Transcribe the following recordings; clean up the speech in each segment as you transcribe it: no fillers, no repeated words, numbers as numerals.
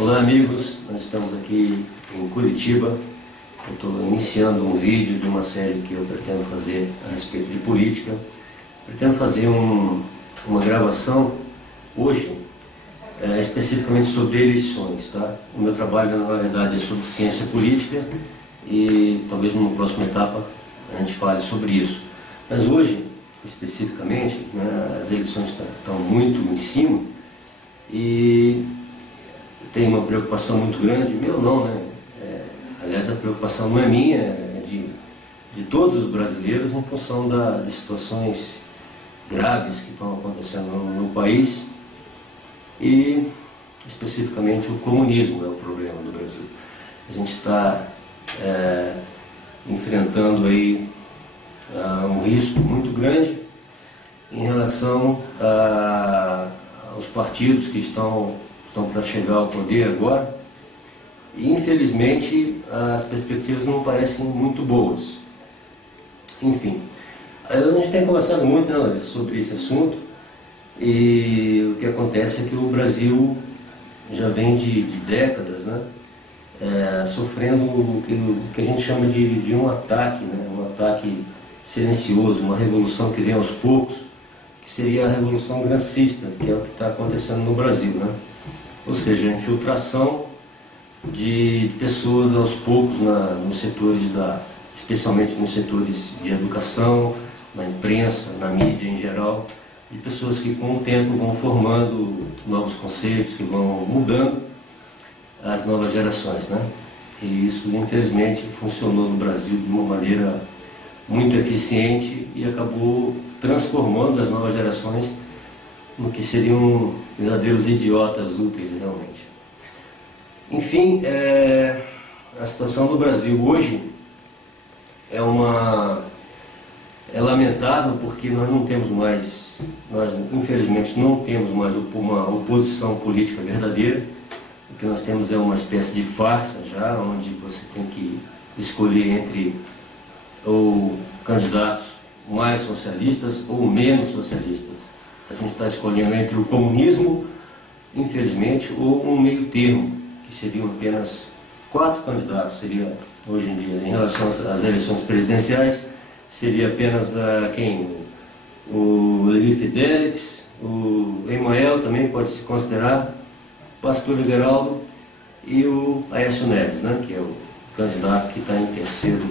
Olá amigos, nós estamos aqui em Curitiba. Eu estou iniciando um vídeo de uma série que eu pretendo fazer a respeito de política. Pretendo fazer uma gravação hoje, especificamente sobre eleições, tá? O meu trabalho na verdade é sobre ciência política e talvez numa próxima etapa a gente fale sobre isso. Mas hoje, especificamente, né, as eleições estão muito em cima e tem uma preocupação muito grande, meu não, né? Aliás, a preocupação não é minha, é de todos os brasileiros em função de situações graves que estão acontecendo no país e, especificamente, o comunismo é o problema do Brasil. A gente está enfrentando aí um risco muito grande em relação aos partidos que estão para chegar ao poder agora, e infelizmente as perspectivas não parecem muito boas. Enfim, a gente tem conversado muito, né, sobre esse assunto, e o que acontece é que o Brasil já vem de décadas, né, sofrendo o que a gente chama de um ataque, né, um ataque silencioso, uma revolução que vem aos poucos, que seria a revolução grancista, que é o que está acontecendo no Brasil, né? Ou seja, a infiltração de pessoas aos poucos nos setores especialmente nos setores de educação, na imprensa, na mídia em geral, de pessoas que com o tempo vão formando novos conceitos, que vão mudando as novas gerações, né? E isso, infelizmente, funcionou no Brasil de uma maneira muito eficiente e acabou transformando as novas gerações no que seriam verdadeiros idiotas úteis, realmente. Enfim, a situação do Brasil hoje é lamentável, porque nós infelizmente não temos mais uma oposição política verdadeira. O que nós temos é uma espécie de farsa já, onde você tem que escolher entre ou candidatos mais socialistas ou menos socialistas. A gente está escolhendo entre o comunismo, infelizmente, ou um meio termo, que seriam apenas 4 candidatos, seria hoje em dia, em relação às eleições presidenciais, seria apenas quem? O Levi Fidelix, o Emael também pode se considerar, o Pastor Everaldo e o Aécio Neves, né, que é o candidato que está em terceiro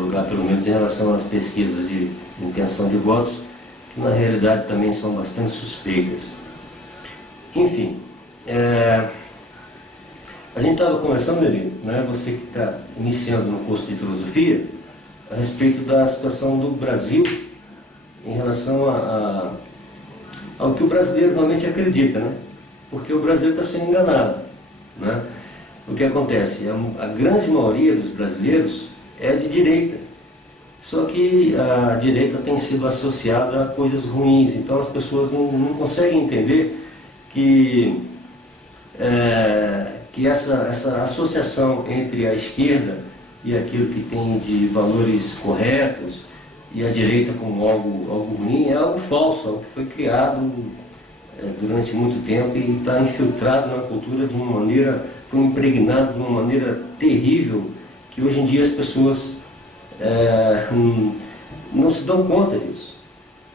lugar, pelo menos em relação às pesquisas de intenção de votos, que na realidade também são bastante suspeitas. Enfim, a gente estava conversando, Nelly, né, você que está iniciando no curso de filosofia, a respeito da situação do Brasil em relação ao que o brasileiro realmente acredita, né? Porque o brasileiro está sendo enganado, né? O que acontece? A grande maioria dos brasileiros é de direita, só que a direita tem sido associada a coisas ruins, então as pessoas não conseguem entender que essa associação entre a esquerda e aquilo que tem de valores corretos e a direita como algo ruim é algo falso, algo que foi criado durante muito tempo e está infiltrado na cultura de uma maneira, foi impregnado de uma maneira terrível, que hoje em dia as pessoas não se dão conta disso,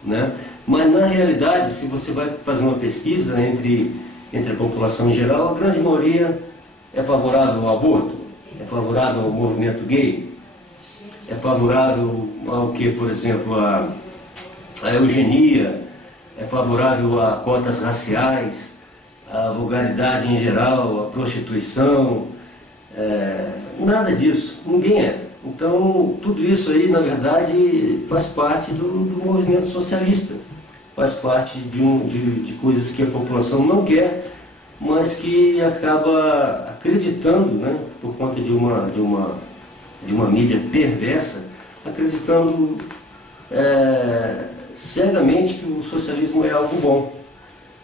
né? Mas na realidade, se você vai fazer uma pesquisa entre a população em geral, a grande maioria é favorável ao aborto, é favorável ao movimento gay, é favorável ao que, por exemplo, a eugenia, é favorável a cotas raciais, a vulgaridade em geral, a prostituição, nada disso, ninguém é. Então, tudo isso aí, na verdade, faz parte do movimento socialista, faz parte de coisas que a população não quer, mas que acaba acreditando, né, por conta de uma mídia perversa, acreditando cegamente que o socialismo é algo bom,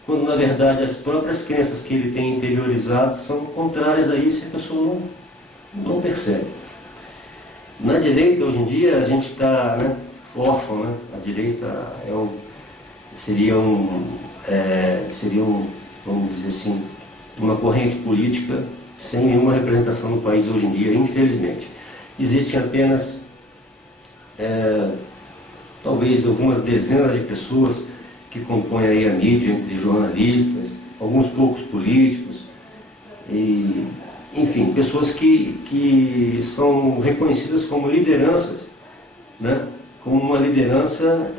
quando na verdade as próprias crenças que ele tem interiorizado são contrárias a isso e a pessoa não percebe. Na direita, hoje em dia, a gente está, né, órfão, né? A direita seria vamos dizer assim, uma corrente política sem nenhuma representação no país hoje em dia, infelizmente. Existem apenas, talvez, algumas dezenas de pessoas que compõem aí a mídia, entre jornalistas, alguns poucos políticos, e, enfim, pessoas que são reconhecidas como lideranças, né? Como uma liderança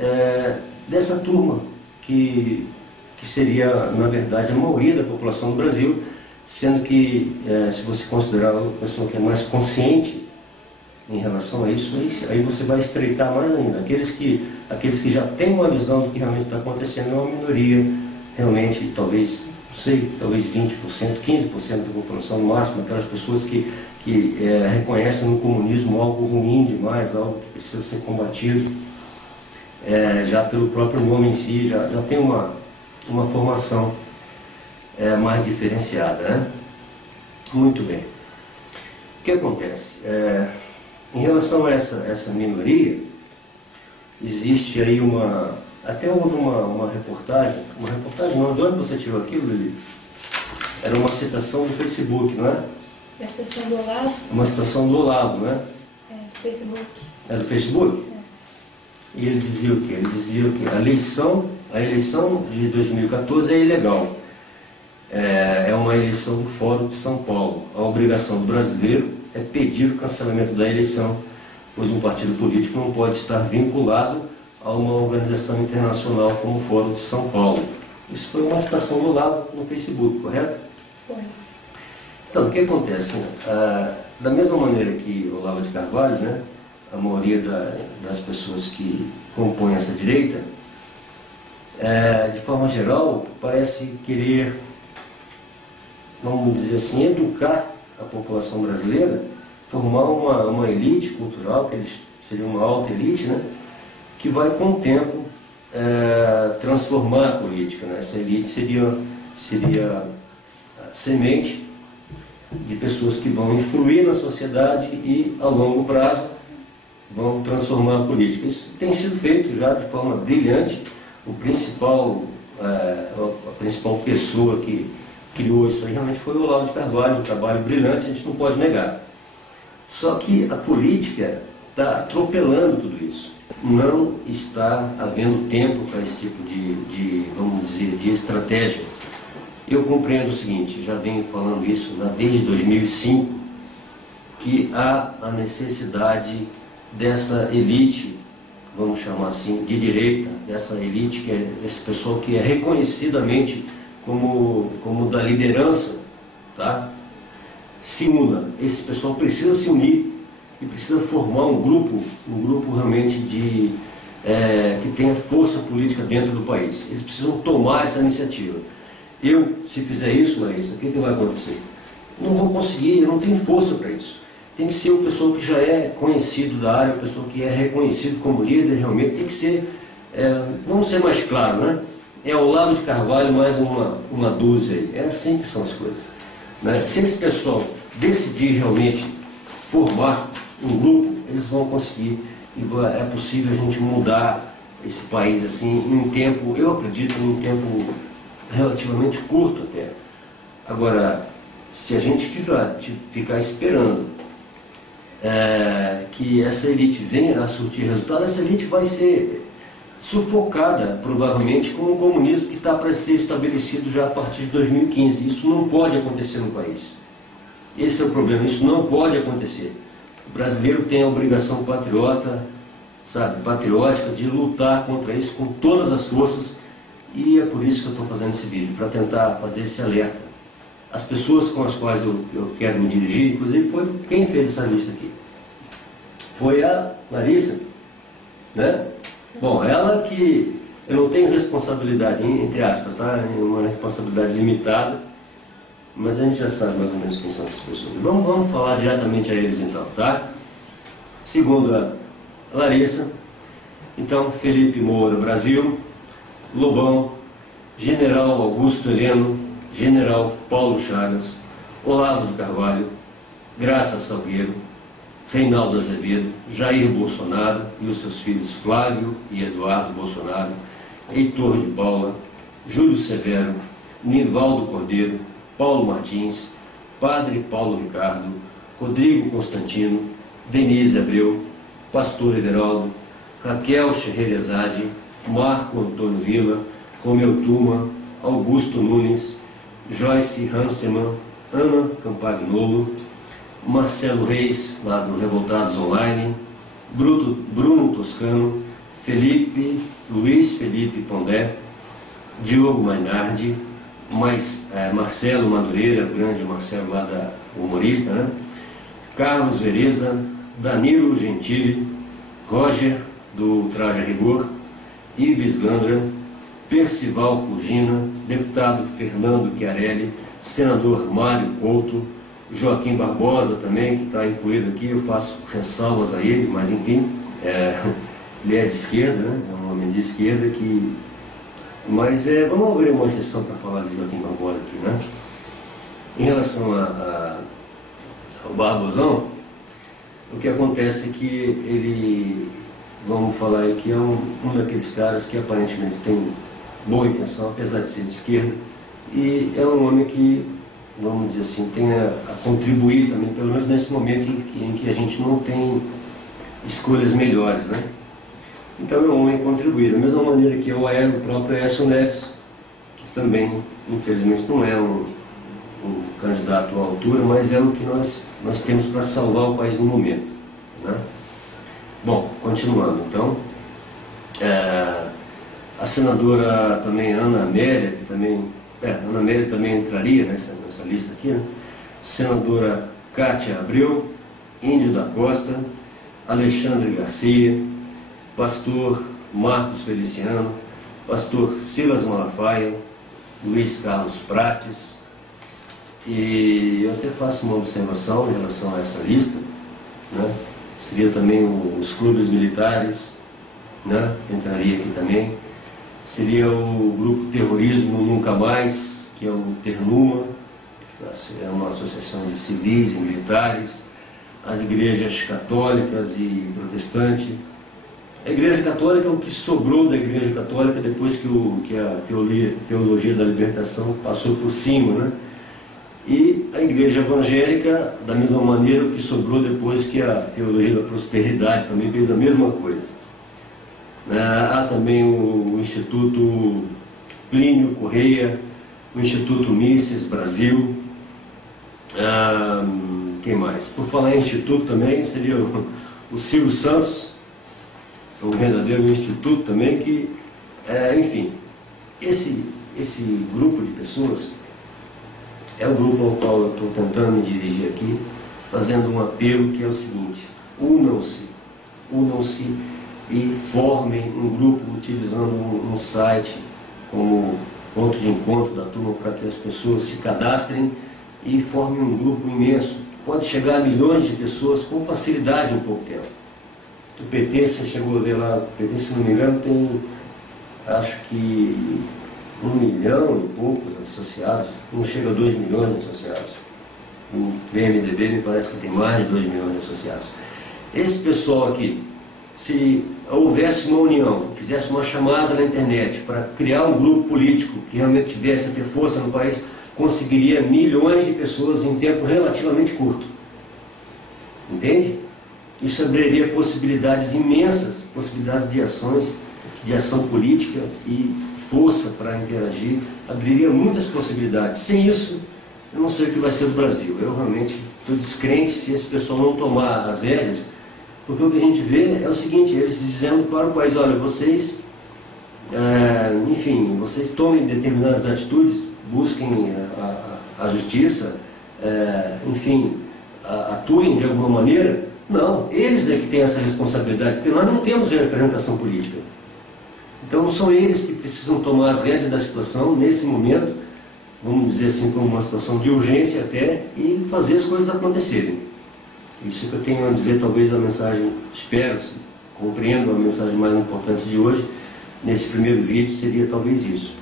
dessa turma, que seria, na verdade, a maioria da população do Brasil, sendo que, se você considerar uma pessoa que é mais consciente em relação a isso, aí você vai estreitar mais ainda. Aqueles que já têm uma visão do que realmente está acontecendo é uma minoria, realmente, talvez, não sei, talvez 20%, 15% da população no máximo, aquelas pessoas que reconhecem no comunismo algo ruim demais, algo que precisa ser combatido, já pelo próprio nome em si, já tem uma formação mais diferenciada, né? Muito bem. O que acontece? Em relação a essa minoria, existe aí até houve uma reportagem não, de onde você tirou aquilo, Lili? Era uma citação do Facebook, não é? A citação do Olavo? Uma citação do Olavo, não é? Do Facebook. É do Facebook? E ele dizia o quê? Ele dizia que a eleição de 2014 é ilegal. É uma eleição do Fórum de São Paulo. A obrigação do brasileiro é pedir o cancelamento da eleição, pois um partido político não pode estar vinculado a uma organização internacional como o Fórum de São Paulo. Isso foi uma citação do Olavo no Facebook, correto? Foi. Então, o que acontece? Da mesma maneira que o Olavo de Carvalho, né, a maioria das pessoas que compõem essa direita, de forma geral, parece querer, vamos dizer assim, educar a população brasileira, formar uma elite cultural, que eles seriam uma alta elite, né, que vai com o tempo transformar a política, né? Essa elite seria a semente de pessoas que vão influir na sociedade e, a longo prazo, vão transformar a política. Isso tem sido feito já de forma brilhante. A principal pessoa que criou isso aí realmente foi o Olavo de Carvalho, um trabalho brilhante, a gente não pode negar. Só que a política está atropelando tudo isso. Não está havendo tempo para esse tipo vamos dizer, de estratégia. Eu compreendo o seguinte, já venho falando isso desde 2005, que há a necessidade dessa elite, vamos chamar assim, de direita, dessa elite, que é esse pessoal que é reconhecidamente como da liderança, tá? Se una. Esse pessoal precisa se unir e precisa formar um grupo realmente que tenha força política dentro do país. Eles precisam tomar essa iniciativa. Se fizer isso, Larissa, o que vai acontecer? Não vou conseguir, eu não tenho força para isso. Tem que ser o pessoal que já é conhecido da área, o pessoal que é reconhecido como líder, realmente tem que ser, vamos ser mais claro, né? É o Olavo de Carvalho mais uma dúzia aí. É assim que são as coisas, né? Se esse pessoal decidir realmente formar um grupo, eles vão conseguir, e é possível a gente mudar esse país assim em um tempo, eu acredito, em um tempo relativamente curto até. Agora, se a gente ficar esperando que essa elite venha a surtir resultado, essa elite vai ser sufocada, provavelmente, com o comunismo que está para ser estabelecido já a partir de 2015. Isso não pode acontecer no país. Esse é o problema, isso não pode acontecer. O brasileiro tem a obrigação patriótica, de lutar contra isso com todas as forças, e é por isso que eu estou fazendo esse vídeo, para tentar fazer esse alerta. As pessoas com as quais eu quero me dirigir, inclusive foi quem fez essa lista aqui. Foi a Larissa, né? Bom, ela que eu não tenho responsabilidade, entre aspas, tá? Uma responsabilidade limitada, mas a gente já sabe mais ou menos quem são essas pessoas. Vamos falar diretamente a eles então, tá? Segundo a Larissa, então, Felipe Moura, Brasil, Lobão, General Augusto Heleno, General Paulo Chagas, Olavo de Carvalho, Graça Salgueiro, Reinaldo Azevedo, Jair Bolsonaro e os seus filhos Flávio e Eduardo Bolsonaro, Heitor de Paula, Júlio Severo, Nivaldo Cordeiro, Paulo Martins, Padre Paulo Ricardo, Rodrigo Constantino, Denise Abreu, Pastor Everaldo, Raquel Scheherazade, Marco Antônio Villa, Romeu Tuma, Augusto Nunes, Joyce Hansemann, Ana Campagnolo, Marcelo Reis, lá do Revoltados Online, Bruno Toscano, Luiz Felipe Pondé, Diogo Mainardi, Marcelo Madureira, grande Marcelo lá da humorista, né? Carlos Vereza, Danilo Gentili, Roger do Traje a Rigor, Ives Gandra, Percival Cugina, deputado Fernando Chiarelli, senador Mário Couto, Joaquim Barbosa também, que está incluído aqui, eu faço ressalvas a ele, mas enfim, ele é de esquerda, né? É um homem de esquerda que... Mas vamos abrir uma exceção para falar de Joaquim Barbosa aqui, né? Em relação ao Barbosão, o que acontece é que ele, vamos falar aí, que é um daqueles caras que aparentemente tem boa intenção, apesar de ser de esquerda, e é um homem que, vamos dizer assim, tem a contribuir também, pelo menos nesse momento em que a gente não tem escolhas melhores, né? Então é um homem contribuir, da mesma maneira que o próprio Aécio Neves, que também, infelizmente, não é um candidato à altura, mas é o que nós temos para salvar o país no momento, né? Bom, continuando, então, a senadora também Ana Amélia, que também, Ana Amélia também entraria nessa lista aqui, né? Senadora Cátia Abreu, Índio da Costa, Alexandre Garcia, Pastor Marcos Feliciano, Pastor Silas Malafaia, Luiz Carlos Prates. E eu até faço uma observação em relação a essa lista, né? Seria também os clubes militares, né? Entraria aqui também. Seria o grupo Terrorismo Nunca Mais, que é o Ternuma, que é uma associação de civis e militares, as igrejas católicas e protestantes. A Igreja Católica é o que sobrou da Igreja Católica depois que a teologia da libertação passou por cima, né? E a Igreja Evangélica, da mesma maneira, o que sobrou depois que a teologia da prosperidade também fez a mesma coisa. Há também o Instituto Plínio Correia, o Instituto Mises Brasil. Quem mais? Por falar em instituto também, seria o Silvio Santos, um verdadeiro instituto também, que, enfim, esse grupo de pessoas é o grupo ao qual eu estou tentando me dirigir aqui, fazendo um apelo que é o seguinte: unam-se e formem um grupo utilizando um site como ponto de encontro da turma, para que as pessoas se cadastrem e formem um grupo imenso, que pode chegar a milhões de pessoas com facilidade em pouco tempo. O PT, você chegou a ver lá, o PT, se não me engano, tem, acho que 1 milhão e poucos associados, não chega a 2 milhões de associados. O PMDB me parece que tem mais de 2 milhões de associados. Esse pessoal aqui, se houvesse uma união, fizesse uma chamada na internet para criar um grupo político que realmente tivesse a ter força no país, conseguiria milhões de pessoas em tempo relativamente curto. Entende? Isso abriria possibilidades imensas, possibilidades de ações, de ação política e força para interagir, abriria muitas possibilidades. Sem isso, eu não sei o que vai ser do Brasil. Eu realmente estou descrente se esse pessoal não tomar as rédeas, porque o que a gente vê é o seguinte: eles dizendo para o país: olha, vocês, enfim, vocês tomem determinadas atitudes, busquem a justiça, enfim, atuem de alguma maneira. Não, eles é que têm essa responsabilidade, porque nós não temos representação política. Então são eles que precisam tomar as rédeas da situação nesse momento, vamos dizer assim, como uma situação de urgência até, e fazer as coisas acontecerem. Isso que eu tenho a dizer, talvez a mensagem, espero, compreendo a mensagem mais importante de hoje, nesse primeiro vídeo, seria talvez isso.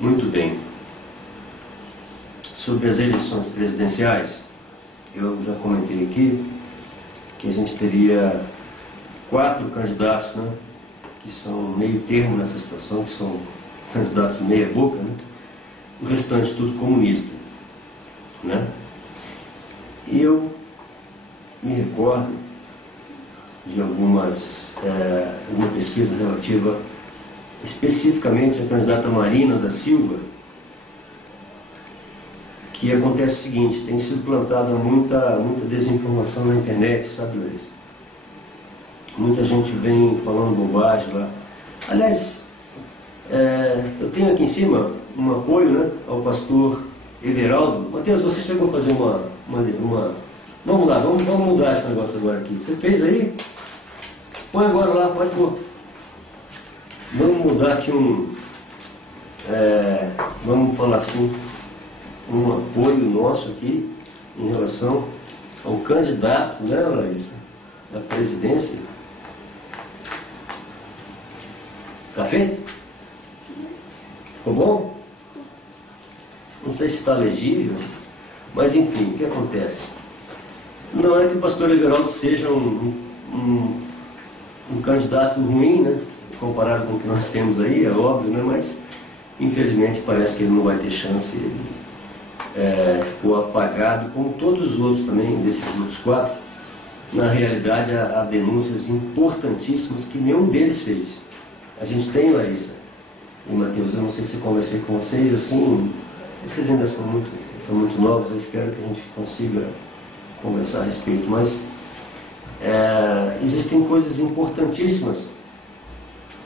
Muito bem. Sobre as eleições presidenciais, eu já comentei aqui que a gente teria 4 candidatos, né, que são meio termo nessa situação, que são candidatos meia boca, né, o restante tudo comunista, né? E eu me recordo de uma pesquisa relativa especificamente à candidata Marina da Silva, que acontece o seguinte: tem sido plantada muita desinformação na internet, sabe, Luiz? Muita gente vem falando bobagem lá. Aliás, eu tenho aqui em cima um apoio, né, ao pastor Everaldo. Mateus, você chegou a fazer uma... Vamos lá, vamos mudar esse negócio agora aqui. Você fez aí? Põe agora lá, pode pôr. Vamos mudar aqui vamos falar assim, um apoio nosso aqui em relação ao candidato, né, Larissa, da presidência. Tá feito? Ficou bom? Não sei se está legível, mas enfim, o que acontece? Não é que o pastor Everaldo seja um candidato ruim, né, comparado com o que nós temos aí, é óbvio, né, mas infelizmente parece que ele não vai ter chance. Ele ficou apagado, como todos os outros também, desses outros 4. Na realidade, há denúncias importantíssimas que nenhum deles fez. A gente tem, Larissa e Mateus, eu não sei se conversei com vocês, assim, vocês ainda são muito novos, eu espero que a gente consiga conversar a respeito, mas existem coisas importantíssimas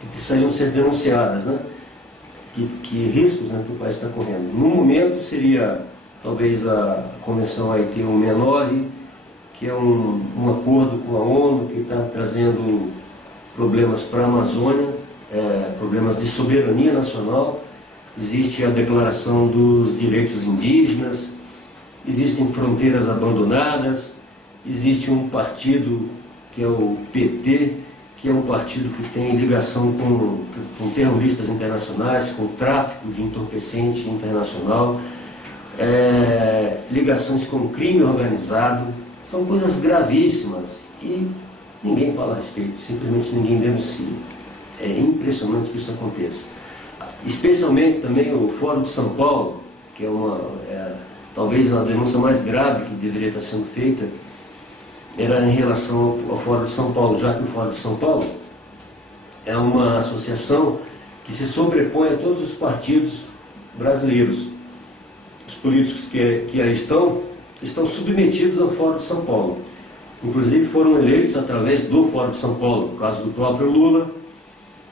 que precisariam ser denunciadas, né? Que riscos, né, que o país está correndo. No momento seria, talvez, a convenção AIT 169, que é um acordo com a ONU que está trazendo problemas para a Amazônia, problemas de soberania nacional. Existe a Declaração dos Direitos Indígenas, existem fronteiras abandonadas, existe um partido que é o PT, que é um partido que tem ligação com terroristas internacionais, com tráfico de entorpecente internacional, ligações com crime organizado. São coisas gravíssimas e ninguém fala a respeito, simplesmente ninguém denuncia. É impressionante que isso aconteça. Especialmente também o Fórum de São Paulo, que é talvez a denúncia mais grave que deveria estar sendo feita, era em relação ao Fórum de São Paulo, já que o Fórum de São Paulo é uma associação que se sobrepõe a todos os partidos brasileiros. Os políticos que aí estão submetidos ao Fórum de São Paulo. Inclusive foram eleitos através do Fórum de São Paulo, no caso do próprio Lula,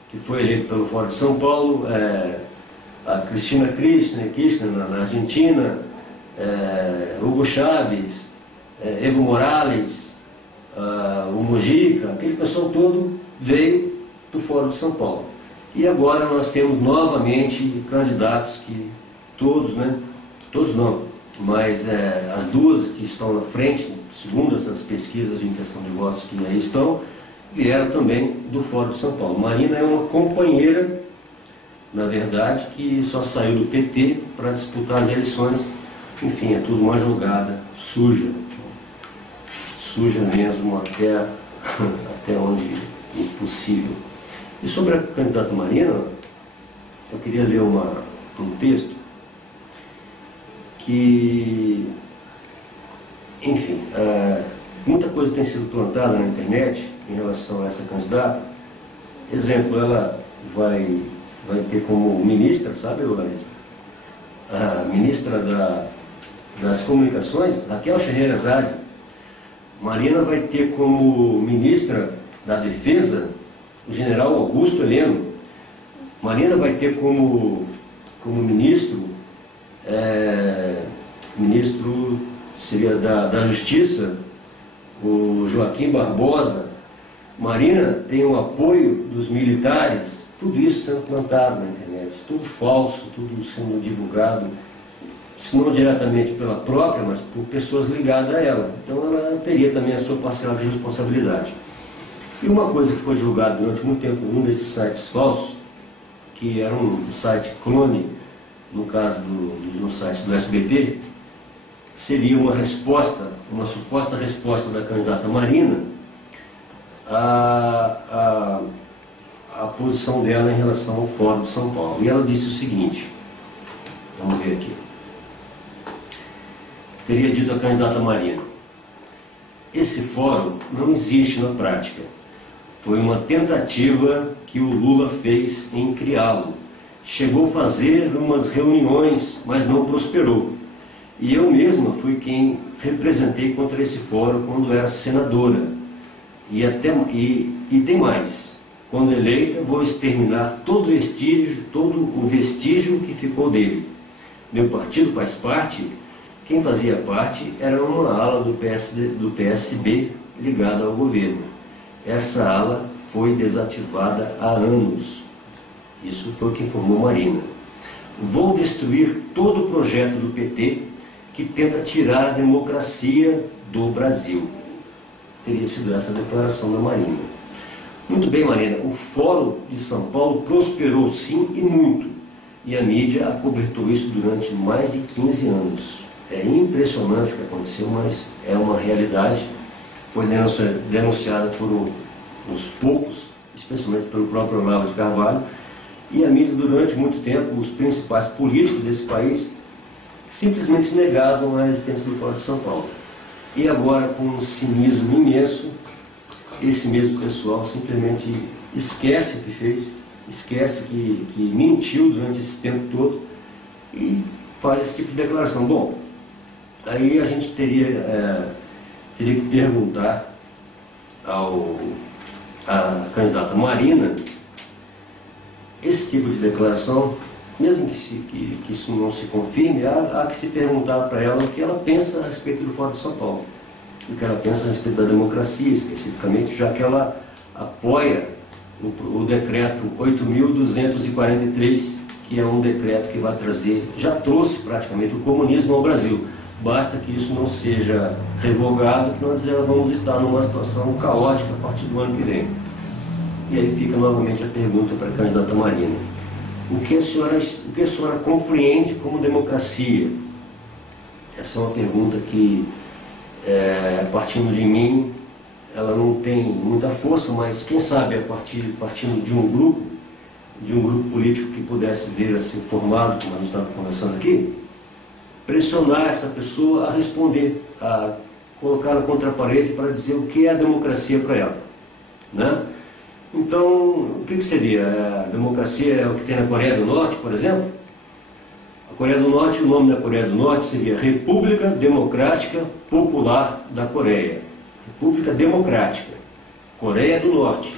que foi eleito pelo Fórum de São Paulo, a Cristina Kirchner na Argentina, Hugo Chávez, Evo Morales, o Mujica, aquele pessoal todo veio do Fórum de São Paulo. E agora nós temos novamente candidatos que todos não, mas as duas que estão na frente, segundo essas pesquisas de intenção de votos que aí estão, vieram também do Fórum de São Paulo. Marina é uma companheira, na verdade, que só saiu do PT para disputar as eleições. Enfim, é tudo uma jogada suja mesmo, até onde é possível. E sobre a candidata Marina, eu queria ler um texto que, enfim, muita coisa tem sido plantada na internet em relação a essa candidata. Exemplo, ela vai ter como ministra, sabe, Larissa? A ministra das Comunicações, Raquel Scheherazade. Marina vai ter como ministra da Defesa o general Augusto Heleno. Marina vai ter como ministro, ministro seria da Justiça, o Joaquim Barbosa. Marina tem o apoio dos militares. Tudo isso sendo plantado na internet, tudo falso, tudo sendo divulgado, se não diretamente pela própria, mas por pessoas ligadas a ela. Então ela teria também a sua parcela de responsabilidade. E uma coisa que foi divulgada durante muito tempo num desses sites falsos, que era um site clone, no caso do site do SBT, seria uma suposta resposta da candidata Marina à posição dela em relação ao Fórum de São Paulo. E ela disse o seguinte: Vamos ver aqui. Teria dito a candidata Marina: esse fórum não existe na prática. Foi uma tentativa que o Lula fez em criá-lo. Chegou a fazer umas reuniões, mas não prosperou. E eu mesma fui quem representei contra esse fórum quando era senadora. E tem mais. Quando eleita, vou exterminar todo o vestígio que ficou dele. Meu partido faz parte. Quem fazia parte era uma ala do PSB ligada ao governo. Essa ala foi desativada há anos. Isso foi o que informou Marina. Vou destruir todo o projeto do PT que tenta tirar a democracia do Brasil. Teria sido essa a declaração da Marina. Muito bem, Marina, o Fórum de São Paulo prosperou sim e muito. E a mídia acobertou isso durante mais de 15 anos. É impressionante o que aconteceu, mas é uma realidade. Foi denunciada por uns poucos, especialmente pelo próprio Olavo de Carvalho. E a mídia, durante muito tempo, os principais políticos desse país simplesmente negavam a existência do Fórum de São Paulo. E agora, com um cinismo imenso, esse mesmo pessoal simplesmente esquece o que fez, esquece que mentiu durante esse tempo todo e faz esse tipo de declaração. Bom, aí a gente teria que perguntar à candidata Marina, esse tipo de declaração, mesmo que isso não se confirme, há que se perguntar para ela o que ela pensa a respeito do Fórum de São Paulo, o que ela pensa a respeito da democracia, especificamente, já que ela apoia o decreto 8.243, que é um decreto que vai trazer, já trouxe praticamente o comunismo ao Brasil. Basta que isso não seja revogado, que nós já vamos estar numa situação caótica a partir do ano que vem. E aí fica novamente a pergunta para a candidata Marina: o que a senhora compreende como democracia? Essa é uma pergunta que, partindo de mim, ela não tem muita força, mas quem sabe partindo de um grupo político que pudesse vir a ser formado, como a gente estava conversando aqui, pressionar essa pessoa a responder, a colocá-la contra a parede para dizer o que é a democracia para ela, né? Então, o que seria? A democracia é o que tem na Coreia do Norte, por exemplo? A Coreia do Norte, o nome da Coreia do Norte seria República Democrática Popular da Coreia. República Democrática, Coreia do Norte.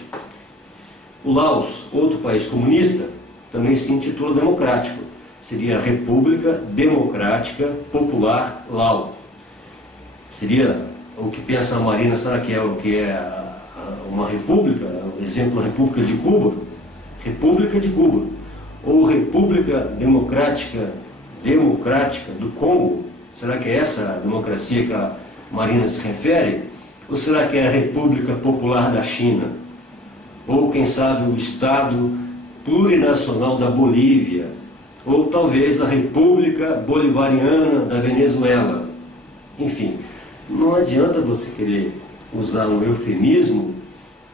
O Laos, outro país comunista, também se intitula democrático. Seria República Democrática Popular Laos. Seria o que pensa a Marina, será que é o que é uma república? Exemplo, a República de Cuba? República de Cuba. Ou República Democrática do Congo? Será que é essa a democracia que a Marina se refere? Ou será que é a República Popular da China? Ou, quem sabe, o Estado Plurinacional da Bolívia? Ou talvez a República Bolivariana da Venezuela? Enfim, não adianta você querer usar um eufemismo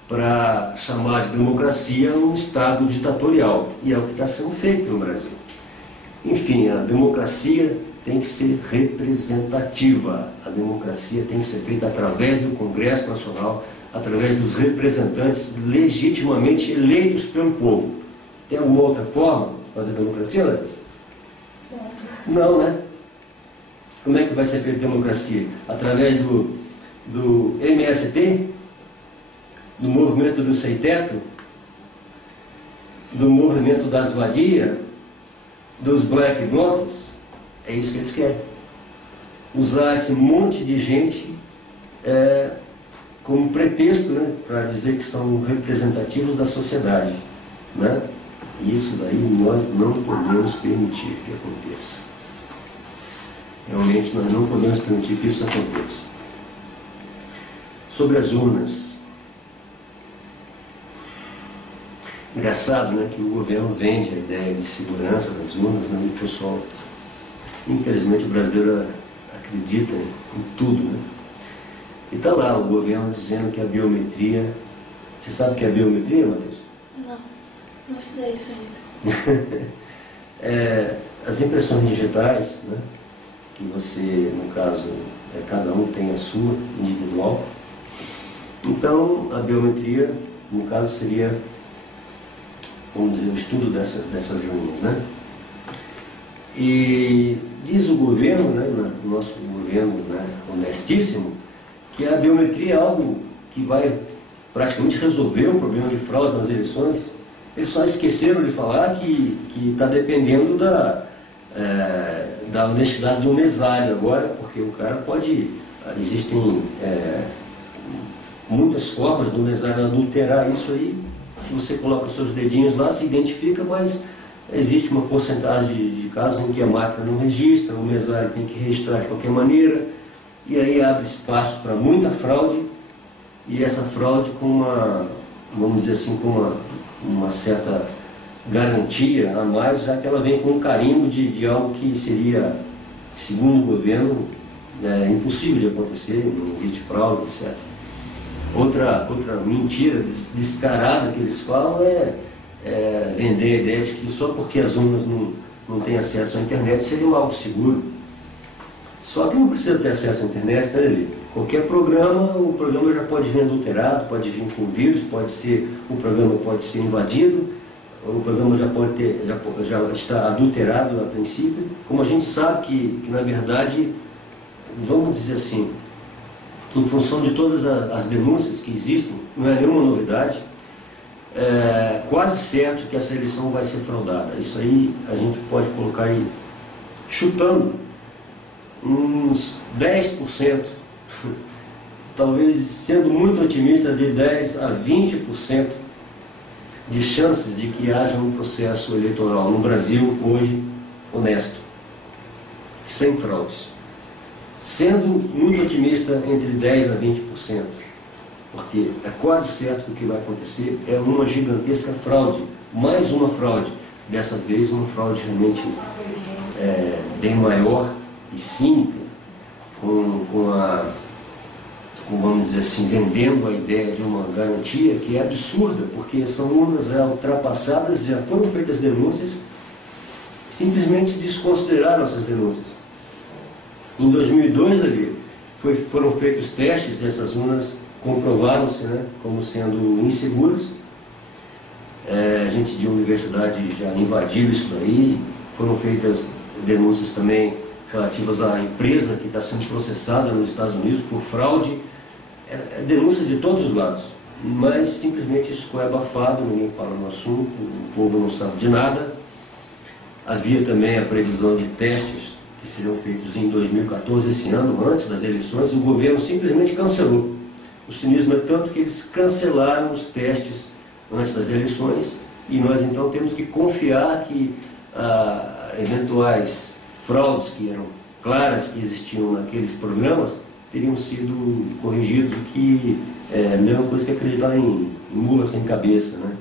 para chamar de democracia um Estado ditatorial. E é o que está sendo feito no Brasil. Enfim, a democracia tem que ser representativa. A democracia tem que ser feita através do Congresso Nacional, através dos representantes legitimamente eleitos pelo povo. Tem alguma outra forma de fazer democracia, Larissa? Não, né? Como é que vai ser feita democracia? Através do MST? Do movimento do Sem Teto? Do movimento das vadias? Dos black blocs? É isso que eles querem. Usar esse monte de gente como pretexto, né, para dizer que são representativos da sociedade, né? Isso daí nós não podemos permitir que aconteça. Realmente nós não podemos permitir que isso aconteça. Sobre as urnas. Engraçado, né, que o governo vende a ideia de segurança das urnas, né, e o pessoal, infelizmente, o brasileiro acredita em tudo, né? E está lá o governo dizendo que a biometria... Você sabe o que é a biometria, Matheus? Não estudei isso ainda. as impressões digitais, né, que você, no caso, cada um tem a sua individual. Então, a biometria, no caso, seria, vamos dizer, o estudo dessas linhas, né? E diz o governo, né, o nosso governo, né, honestíssimo, que a biometria é algo que vai praticamente resolver o problema de fraude nas eleições. Eles só esqueceram de falar que está dependendo da honestidade de um mesário agora, porque o cara pode... Existem muitas formas do mesário adulterar isso aí, que você coloca os seus dedinhos lá, se identifica, mas existe uma porcentagem de casos em que a máquina não registra, o mesário tem que registrar de qualquer maneira, e aí abre espaço para muita fraude, e essa fraude com uma, vamos dizer assim, com uma certa garantia a mais, já que ela vem com um carimbo de algo que seria, segundo o governo, impossível de acontecer, não existe fraude, etc. Outra mentira descarada que eles falam é vender a ideia de que só porque as urnas não têm acesso à internet seria algo seguro. Só que não precisa ter acesso à internet, né, Lili? Qualquer programa, o programa já pode vir adulterado, pode vir com vírus, o programa pode ser invadido, o programa já está adulterado a princípio. Como a gente sabe que na verdade, vamos dizer assim, em função de todas as denúncias que existem, não é nenhuma novidade, quase certo que essa eleição vai ser fraudada. Isso aí a gente pode colocar aí, chutando, uns 10%, talvez sendo muito otimista, de 10% a 20% de chances de que haja um processo eleitoral no Brasil hoje honesto, sem fraudes. Sendo muito otimista, entre 10% a 20%, porque é quase certo que o que vai acontecer é uma gigantesca fraude, mais uma fraude, dessa vez uma fraude realmente bem maior e cínica, vamos dizer assim, vendendo a ideia de uma garantia que é absurda, porque são urnas já ultrapassadas, já foram feitas denúncias, simplesmente desconsideraram essas denúncias. Em 2002, ali, foram feitos testes e essas urnas comprovaram-se, né, como sendo inseguras. A gente de universidade já invadiu isso daí, foram feitas denúncias também relativas à empresa que está sendo processada nos Estados Unidos por fraude. Denúncia de todos os lados, mas simplesmente isso foi abafado, ninguém fala no assunto, o povo não sabe de nada. Havia também a previsão de testes que seriam feitos em 2014, esse ano, antes das eleições, e o governo simplesmente cancelou. O cinismo é tanto que eles cancelaram os testes antes das eleições, e nós então temos que confiar que eventuais fraudes que eram claras que existiam naqueles programas teriam sido corrigidos, o que é a mesma coisa que acreditar em mula sem cabeça, né?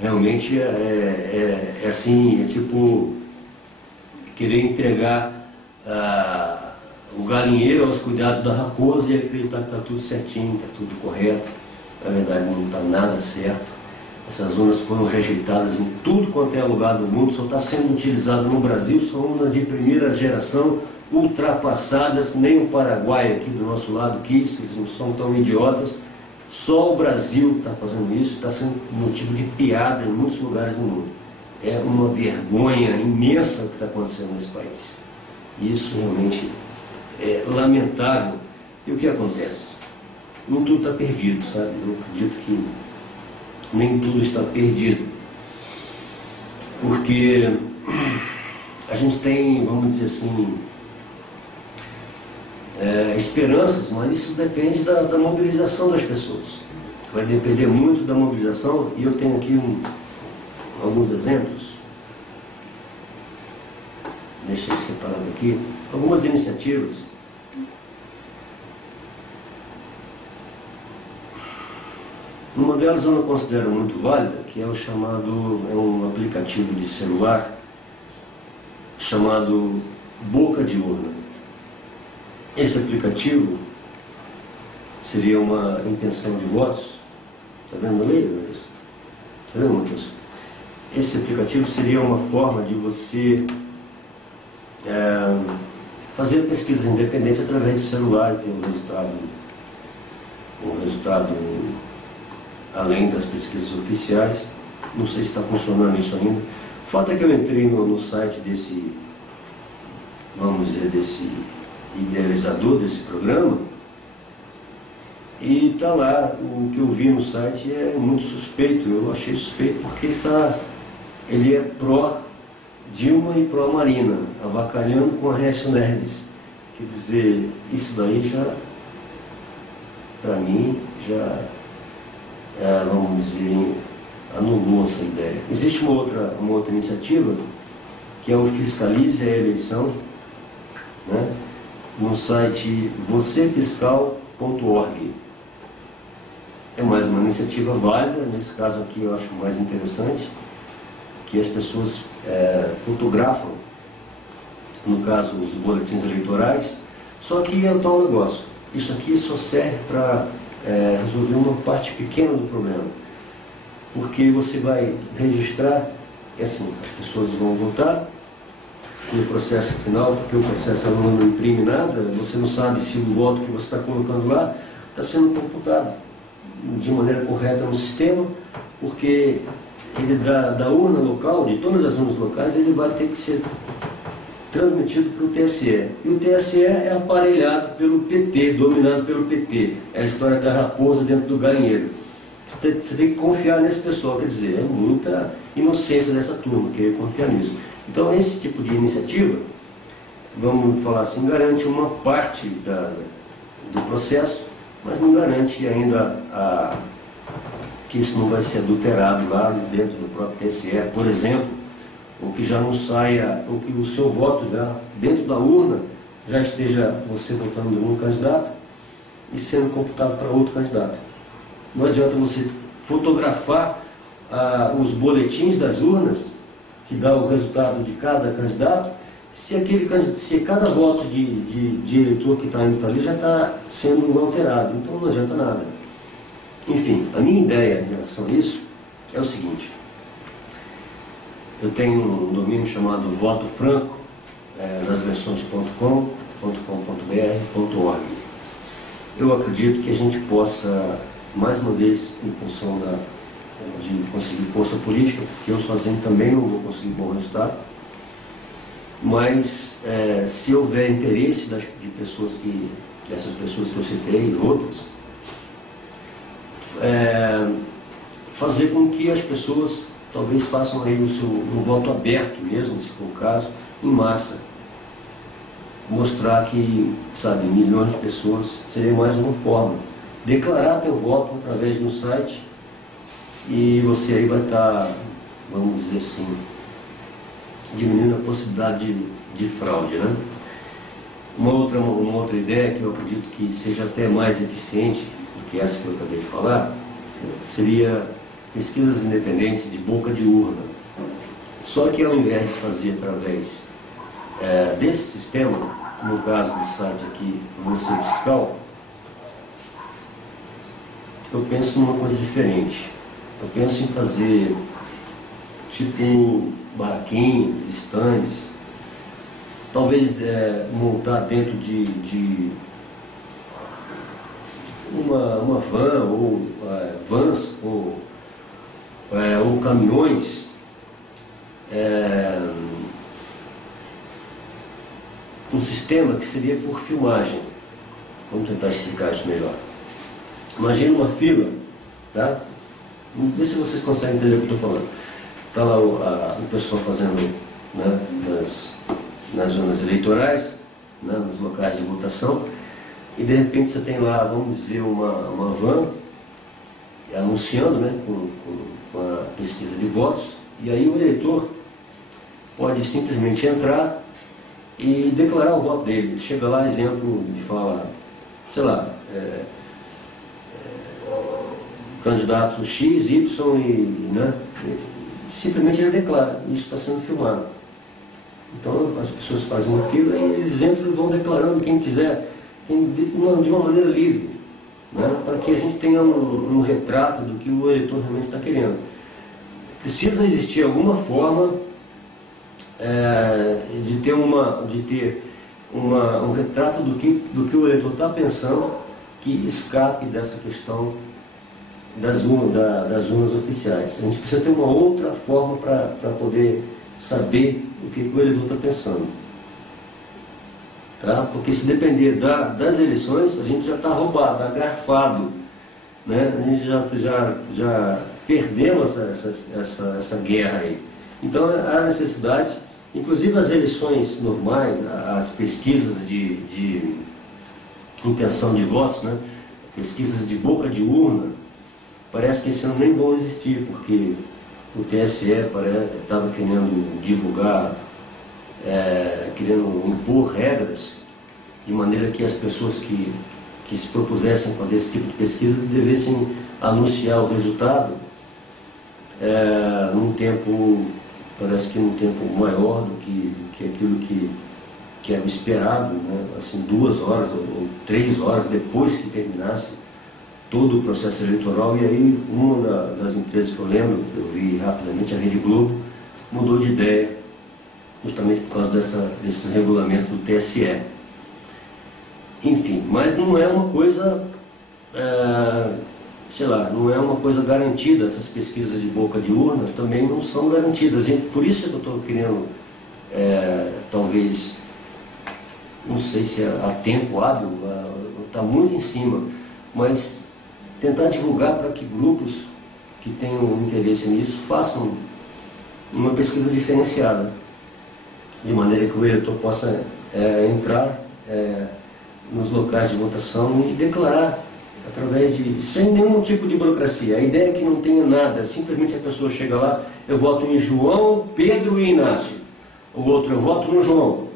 Realmente é assim, é tipo querer entregar o galinheiro aos cuidados da raposa e acreditar que está tudo certinho, que está tudo correto. Na verdade não está nada certo. Essas urnas foram rejeitadas em tudo quanto é lugar do mundo, só está sendo utilizado no Brasil, são urnas de primeira geração, ultrapassadas, nem o Paraguai aqui do nosso lado quis, eles não são tão idiotas. Só o Brasil está fazendo isso, está sendo motivo de piada em muitos lugares do mundo. É uma vergonha imensa o que está acontecendo nesse país. Isso realmente é lamentável. E o que acontece? Não tudo está perdido, sabe? Eu acredito que nem tudo está perdido. Porque a gente tem, vamos dizer assim, esperanças, mas isso depende da mobilização das pessoas. Vai depender muito da mobilização, e eu tenho aqui alguns exemplos. Deixa eu separar aqui. Algumas iniciativas. Uma delas eu não considero muito válida, que é um aplicativo de celular chamado Boca de Urna. Esse aplicativo seria uma intenção de votos. Está vendo a lei? Está vendo, Matheus? esse aplicativo seria uma forma de você fazer pesquisas independentes através de celular e ter um resultado além das pesquisas oficiais. Não sei se está funcionando isso ainda. O fato é que eu entrei no site desse, vamos dizer, desse idealizador desse programa, e está lá, o que eu vi no site é muito suspeito. Eu achei suspeito porque ele é pró-Dilma e pró-Marina, avacalhando com a Aécio Neves. Quer dizer, isso daí já, para mim, vamos dizer, anulou essa ideia. Existe uma outra iniciativa, que é o Fiscalize a Eleição, né, no site vocêfiscal.org. É mais uma iniciativa válida. Nesse caso aqui eu acho mais interessante, que as pessoas fotografam, no caso os boletins eleitorais, só que é o tal negócio. Isso aqui só serve para resolver uma parte pequena do problema, porque você vai registrar, assim, as pessoas vão votar no processo final, porque o processo não imprime nada, você não sabe se o voto que você está colocando lá está sendo computado de maneira correta no sistema, porque ele da urna local, de todas as urnas locais, ele vai ter que ser transmitido para o TSE. E o TSE é aparelhado pelo PT, dominado pelo PT. É a história da raposa dentro do galinheiro. Você tem que confiar nesse pessoal, quer dizer, é muita inocência dessa turma, querer confiar nisso. Então, esse tipo de iniciativa, vamos falar assim, garante uma parte do processo, mas não garante ainda que isso não vai ser adulterado lá dentro do próprio TSE, por exemplo, ou que já não saia, ou que o seu voto já dentro da urna já esteja você votando em um candidato e sendo computado para outro candidato. Não adianta você fotografar os boletins das urnas, que dá o resultado de cada candidato, se cada voto de eleitor que está indo para ali já está sendo alterado. Então não adianta nada. Enfim, a minha ideia em relação a isso é o seguinte: eu tenho um domínio chamado Voto Franco, nasversões.com.br.org. Eu acredito que a gente possa, mais uma vez, em função de conseguir força política, porque eu sozinho também não vou conseguir bom resultado, mas se houver interesse dessas pessoas que eu citei e outras, fazer com que as pessoas talvez façam aí um voto aberto mesmo, se for o caso, em massa. Mostrar que, sabe, milhões de pessoas seria mais uma forma. Declarar teu voto através do site, e você aí vai estar, vamos dizer assim, diminuindo a possibilidade de fraude, né? Uma outra ideia que eu acredito que seja até mais eficiente do que essa que eu acabei de falar, seria pesquisas independentes de boca de urna. Só que ao invés de fazer através desse sistema, no caso do site aqui, Você Fiscal, eu penso numa coisa diferente. Eu penso em fazer tipo barraquinhos, estandes, talvez montar dentro de uma van, ou vans, ou caminhões, um sistema que seria por filmagem. Vamos tentar explicar isso melhor. Imagina uma fila, tá? Vamos ver se vocês conseguem entender o que eu estou falando. Está lá o pessoal fazendo, né, nas zonas eleitorais, né, nos locais de votação, e de repente você tem lá, vamos dizer, uma van anunciando, né, com a pesquisa de votos, e aí o eleitor pode simplesmente entrar e declarar o voto dele. Chega lá, exemplo, de fala, sei lá, candidato X, Y, né, simplesmente ele declara. Isso está sendo filmado. Então as pessoas fazem uma fila e eles entram e vão declarando quem quiser, de uma maneira livre, né, para que a gente tenha um retrato do que o eleitor realmente está querendo. precisa existir alguma forma de ter um retrato do que o eleitor está pensando, que escape dessa questão das urnas oficiais. A gente precisa ter uma outra forma para poder saber o que o eleitor está pensando. Tá? Porque se depender das eleições, a gente já está roubado, está garfado. Né? A gente já perdemos essa guerra aí. Então há necessidade, inclusive as eleições normais, as pesquisas de intenção de votos, né? Pesquisas de boca de urna, parece que esse ano nem vão existir, porque o TSE estava querendo divulgar, querendo impor regras, de maneira que as pessoas que se propusessem a fazer esse tipo de pesquisa devessem anunciar o resultado num tempo, parece que num tempo maior do que aquilo que era esperado, né? Assim, 2 horas ou 3 horas depois que terminasse todo o processo eleitoral. E aí uma das empresas que eu lembro, eu vi rapidamente, a Rede Globo, mudou de ideia, justamente por causa desses regulamentos do TSE. Enfim, mas não é uma coisa, sei lá, não é uma coisa garantida. Essas pesquisas de boca de urna também não são garantidas. Por isso que eu estou querendo, talvez, não sei se há tempo hábil, está muito em cima, mas tentar divulgar para que grupos que tenham interesse nisso façam uma pesquisa diferenciada, de maneira que o eleitor possa entrar nos locais de votação e declarar através sem nenhum tipo de burocracia. A ideia é que não tenha nada, simplesmente a pessoa chega lá: eu voto em João, Pedro e Inácio. O outro: eu voto no João.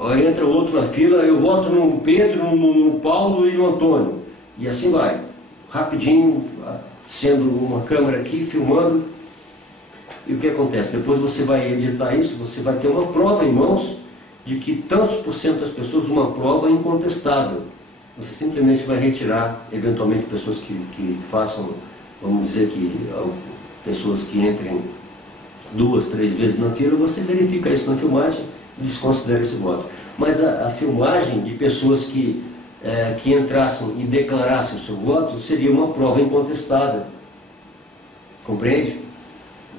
Aí entra o outro na fila: eu voto no Pedro, no Paulo e no Antônio. E assim vai, rapidinho, sendo uma câmera aqui filmando. E o que acontece? Depois você vai editar isso, você vai ter uma prova em mãos de que tantos por cento das pessoas, uma prova incontestável. Você simplesmente vai retirar, eventualmente, pessoas que façam, vamos dizer que pessoas que entrem 2, 3 vezes na fila, você verifica isso na filmagem e desconsidera esse voto. Mas a filmagem de pessoas que entrassem e declarassem o seu voto seria uma prova incontestável. Compreende?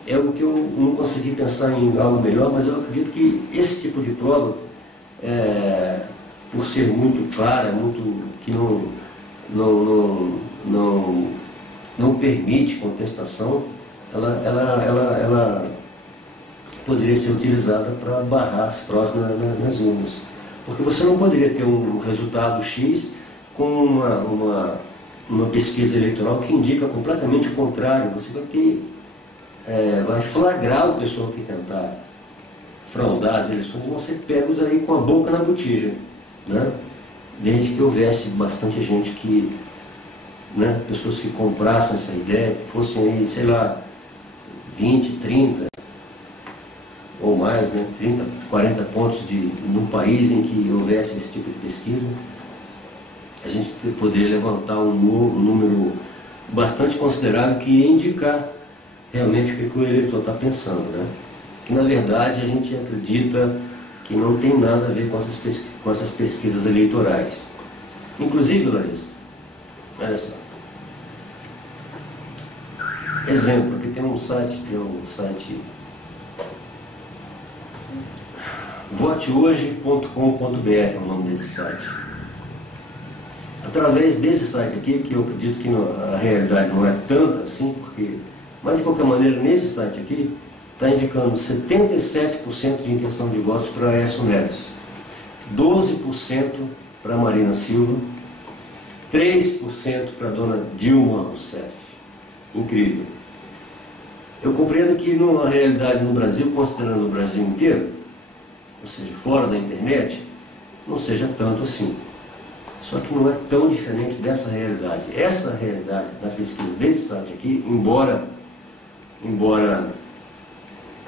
É o que eu não consegui pensar em algo melhor, mas eu acredito que esse tipo de prova, por ser muito clara, que não permite contestação, ela poderia ser utilizada para barrar as provas nas urnas. Porque você não poderia ter um resultado X com uma pesquisa eleitoral que indica completamente o contrário. Você vai flagrar o pessoal que tentar fraudar as eleições, e vão ser pegos aí com a boca na botija, né? Desde que houvesse bastante gente pessoas que comprassem essa ideia, que fossem aí, sei lá, 20, 30 ou mais, né, 30, 40 pontos num país em que houvesse esse tipo de pesquisa, a gente poderia levantar um número bastante considerável que ia indicar realmente o que o eleitor está pensando, né? Que na verdade a gente acredita que não tem nada a ver com essas pesquisas eleitorais. Inclusive, Larissa, olha só, exemplo, aqui tem um site, votehoje.com.br, é o nome desse site. Através desse site aqui, que eu acredito que a realidade não é tanta assim, mas de qualquer maneira, nesse site aqui, está indicando 77% de intenção de votos para Aécio Neves, 12% para Marina Silva, 3% para a dona Dilma Rousseff. Incrível. Eu compreendo que na realidade no Brasil, considerando o Brasil inteiro, ou seja, fora da internet, não seja tanto assim. Só que não é tão diferente dessa realidade. Essa realidade da pesquisa desse site aqui, embora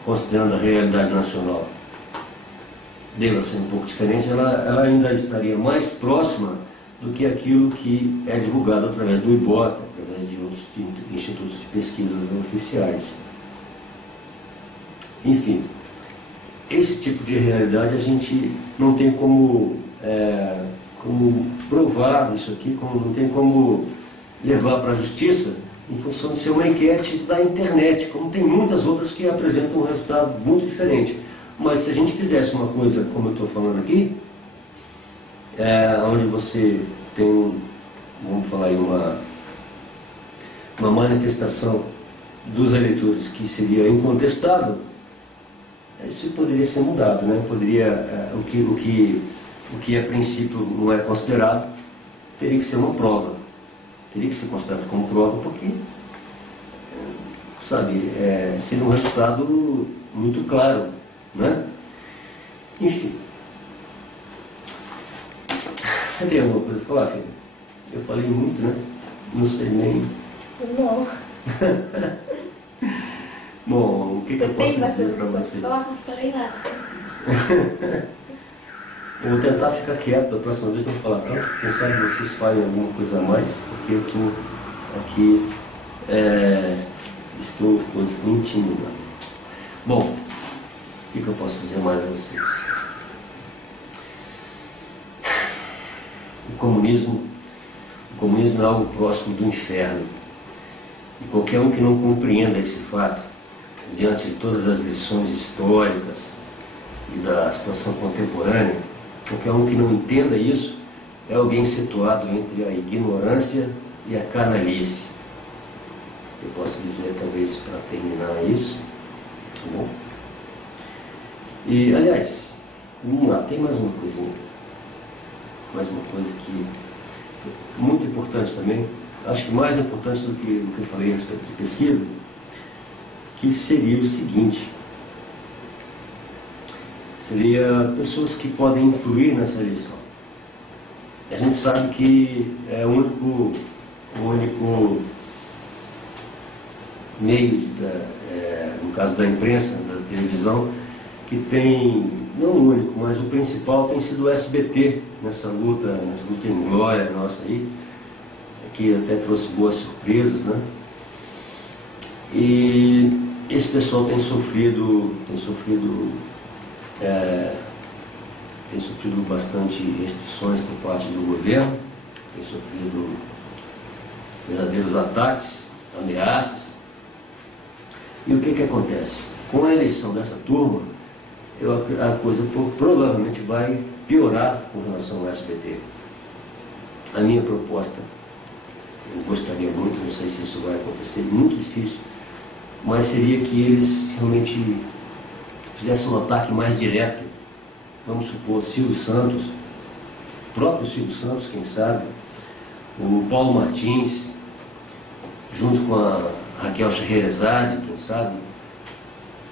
considerando a realidade nacional deva ser um pouco diferente, ela ainda estaria mais próxima do que aquilo que é divulgado através do IBOTA, através de outros institutos de pesquisas oficiais. Enfim, esse tipo de realidade a gente não tem como provar isso aqui, não tem como levar para a justiça em função de ser uma enquete da internet, como tem muitas outras que apresentam um resultado muito diferente. Mas se a gente fizesse uma coisa como eu estou falando aqui, onde você tem, vamos falar aí, uma manifestação dos eleitores que seria incontestável, isso poderia ser mudado, né? Poderia, o que a princípio não é considerado, teria que ser uma prova, teria que ser considerado como prova, porque, sabe, seria um resultado muito claro, né? Enfim. Você tem alguma coisa a falar, filho? Eu falei muito, né? Não sei nem... Não. Bom, o que eu posso dizer para vocês? Não falei nada. Eu vou tentar ficar quieto da próxima vez, não falar tanto. Quem sabe vocês falem alguma coisa a mais, porque eu estou aqui, estou mentindo. Bom, o que eu posso dizer mais a vocês? O comunismo é algo próximo do inferno. E qualquer um que não compreenda esse fato, diante de todas as lições históricas e da situação contemporânea, qualquer um que não entenda isso é alguém situado entre a ignorância e a canalice. Eu posso dizer, talvez, para terminar isso, tá bom? E, aliás, vamos lá, tem mais uma coisinha. Mais uma coisa que é muito importante também, acho que mais importante do que o que eu falei a respeito de pesquisa, que seria o seguinte: seria pessoas que podem influir nessa eleição. A gente sabe que é o único meio, no caso da imprensa, da televisão, que tem, não o único, mas o principal tem sido o SBT nessa luta em glória nossa aí, que até trouxe boas surpresas, né? E esse pessoal tem sofrido bastante restrições por parte do governo, tem sofrido verdadeiros ataques, ameaças. E o que acontece? Com a eleição dessa turma, a coisa provavelmente vai piorar com relação ao SBT. A minha proposta, eu gostaria muito, não sei se isso vai acontecer, muito difícil, mas seria que eles realmente fizessem um ataque mais direto. Vamos supor, Silvio Santos, o próprio Silvio Santos, quem sabe, o Paulo Martins, junto com a Raquel Scheherazade, quem sabe,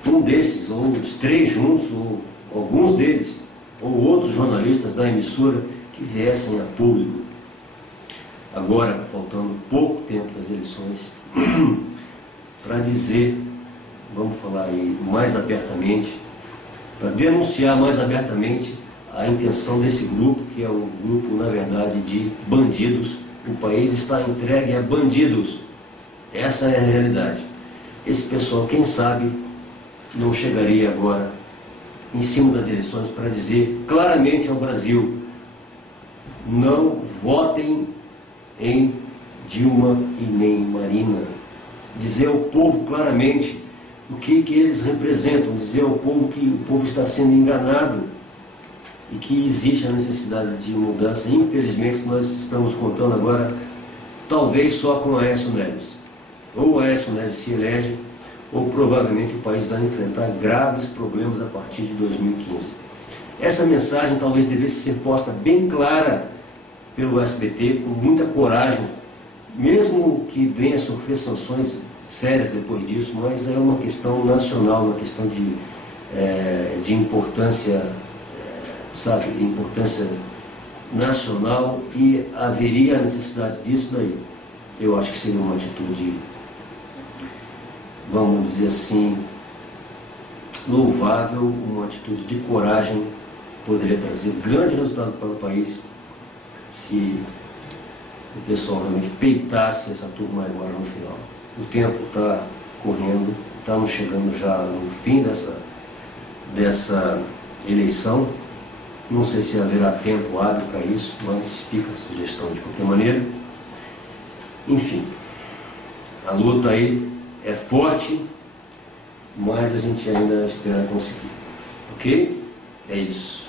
um desses, ou os três juntos, ou alguns deles, ou outros jornalistas da emissora que viessem a público, agora, faltando pouco tempo das eleições, para dizer, vamos falar aí mais abertamente, para denunciar mais abertamente a intenção desse grupo, que é um grupo, na verdade, de bandidos. O país está entregue a bandidos. Essa é a realidade. Esse pessoal, quem sabe, não chegaria agora em cima das eleições para dizer claramente ao Brasil: não votem em Dilma e nem Marina. Dizer ao povo claramente o que eles representam, dizer ao povo que o povo está sendo enganado e que existe a necessidade de mudança. Infelizmente, nós estamos contando agora, talvez só com Aécio Neves. Ou Aécio Neves se elege, ou provavelmente o país vai enfrentar graves problemas a partir de 2015. Essa mensagem talvez devesse ser posta bem clara pelo SBT, com muita coragem, mesmo que venha a sofrer sanções sérias depois disso, mas é uma questão nacional, uma questão de importância, sabe, importância nacional, e haveria a necessidade disso daí. Eu acho que seria uma atitude, vamos dizer assim, louvável, uma atitude de coragem, poderia trazer grande resultado para o país se o pessoal realmente peitasse essa turma agora no final. O tempo está correndo, estamos chegando já no fim dessa dessa eleição. Não sei se haverá tempo hábil para isso, mas fica a sugestão de qualquer maneira. Enfim, a luta aí é forte, mas a gente ainda espera conseguir. Ok? É isso.